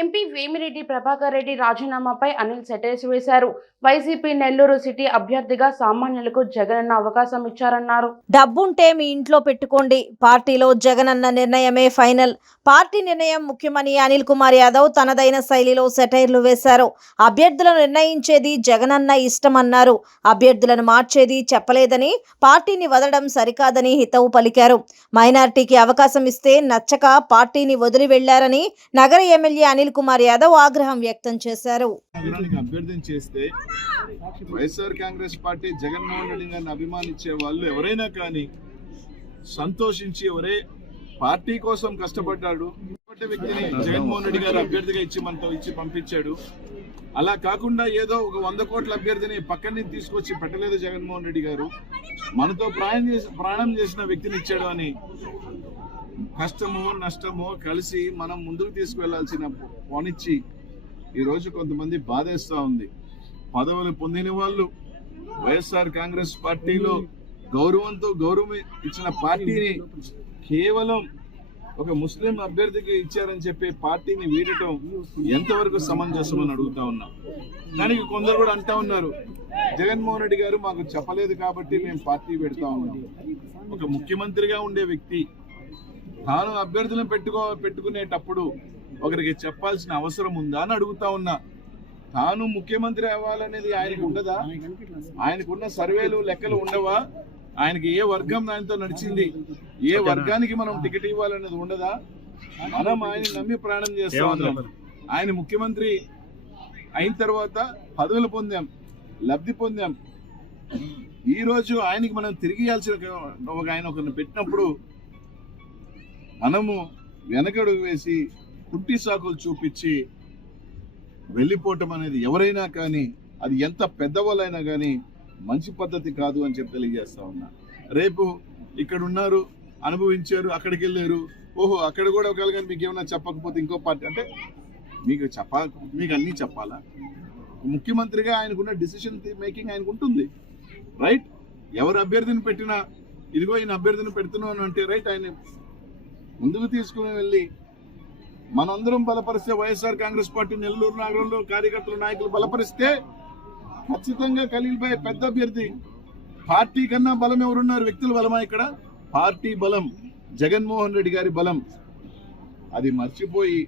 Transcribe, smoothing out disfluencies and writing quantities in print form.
MP Vemireddy Prabhakar Reddy రాజీనామాపై Anil satires వేశారు. YCP Nellore city అభ్యర్థిగా సామాన్యులకు జగనన్న అవకాశం ఇచ్చారన్నారు. డబ్బుంటే మీ ఇంట్లో పెట్టుకోండి, పార్టీలో జగనన్న నిర్ణయమే ఫైనల్. పార్టీ నిర్ణయం ముఖ్యమని అనిల్ కుమార్ యాదవ్ తనదైన శైలిలో సెటైర్లు వేశారు. అభ్యర్థులను నిర్ణయించేది జగనన్న ఇష్టమన్నారు. అభ్యర్థులను మార్చేది చెప్పలేదని, పార్టీని వదలడం సరికాదని హితవు పలికారు. మైనార్టీకి అవకాశం ఇస్తే నచ్చక పార్టీని వదిలి వెళ్లారని నగర ఎమ్మెల్యే అనిల్ కుమార్ యాదవ్ ఆగ్రహం వ్యక్తం చేశారు. వైఎస్ఆర్ కాంగ్రెస్ పార్టీ జగన్మోహన్ రెడ్డి గారిని అభిమానించే వాళ్ళు ఎవరైనా కానీ సంతోషించి ఎవరే పార్టీ కోసం కష్టపడ్డాడు వ్యక్తిని జగన్మోహన్ రెడ్డి గారు అభ్యర్థిగా ఇచ్చి పంపించాడు. అలా కాకుండా ఏదో ఒక 100 కోట్ల అభ్యర్థిని పక్కన నుంచి తీసుకొచ్చి పెట్టలేదు జగన్మోహన్ రెడ్డి గారు. మనతో ప్రాణం చేసిన వ్యక్తిని ఇచ్చాడు అని కష్టమో నష్టమో కలిసి మనం ముందుకు తీసుకువెళ్లాల్సిన పోనిచ్చి ఈరోజు కొంతమంది బాధేస్తూ ఉంది. పదవులు పొందిన వాళ్ళు వైఎస్ఆర్ కాంగ్రెస్ పార్టీలో గౌరవం ఇచ్చిన పార్టీని కేవలం ఒక ముస్లిం అభ్యర్థికి ఇచ్చారని చెప్పి పార్టీని వీడటం ఎంతవరకు సమంజసం అని అడుగుతా ఉన్నాం. దానికి కొందరు కూడా అంటా ఉన్నారు, జగన్మోహన్ రెడ్డి గారు మాకు చెప్పలేదు కాబట్టి మేము పార్టీ పెడతా ఉన్నాం. ఒక ముఖ్యమంత్రిగా ఉండే వ్యక్తి తాను అభ్యర్థులను పెట్టుకునేటప్పుడు ఒకరికి చెప్పాల్సిన అవసరం ఉందా అని అడుగుతా ఉన్నా. తాను ముఖ్యమంత్రి అవ్వాలనేది ఆయనకు ఉండదా? ఆయనకున్న సర్వేలు లెక్కలు ఉండవా? ఆయనకి ఏ వర్గం దానితో నడిచింది, ఏ వర్గానికి మనం టికెట్ ఇవ్వాలనేది ఉండదా? మనం ఆయన నమ్మి ప్రాణం చేస్తా ఉన్నాం. ఆయన ముఖ్యమంత్రి అయిన తర్వాత పదవులు పొందాం, లబ్ధి పొందాం. ఈ రోజు ఆయనకి మనం తిరిగి ఇవ్వాల్సిన ఆయన ఒకరిని పెట్టినప్పుడు మనము వెనకడుగు వేసి కుంటి సాకులు చూపించి వెళ్ళిపోవటం అనేది ఎవరైనా కానీ, అది ఎంత పెద్దవాళ్ళైనా కానీ మంచి పద్ధతి కాదు అని చెప్పి తెలియజేస్తా ఉన్నా. రేపు ఇక్కడ ఉన్నారు, అనుభవించారు, అక్కడికి వెళ్ళారు, ఓహో అక్కడ కూడా ఒకవేళ మీకు ఏమైనా చెప్పకపోతే ఇంకో పార్టీ అంటే మీకు అన్నీ చెప్పాలా? ముఖ్యమంత్రిగా ఆయనకున్న డిసిషన్ మేకింగ్ ఆయనకు ఉంటుంది, రైట్? ఎవరు అభ్యర్థిని పెట్టినా ఇదిగో ఈయన అభ్యర్థిని పెడుతున్నాను అంటే రైట్, ఆయన ముందుకు తీసుకుని వెళ్ళి మనందరం బలపరిస్తే, వైఎస్ఆర్ కాంగ్రెస్ పార్టీ నెల్లూరు నగరంలో కార్యకర్తలు నాయకులు బలపరిస్తే ఖచ్చితంగా ఖలీల్ భాయ్ పెద్ద అభ్యర్థి. పార్టీ కన్నా బలం ఎవరున్నారు? వ్యక్తుల బలమా? ఇక్కడ పార్టీ బలం, జగన్మోహన్ రెడ్డి గారి బలం. అది మర్చిపోయి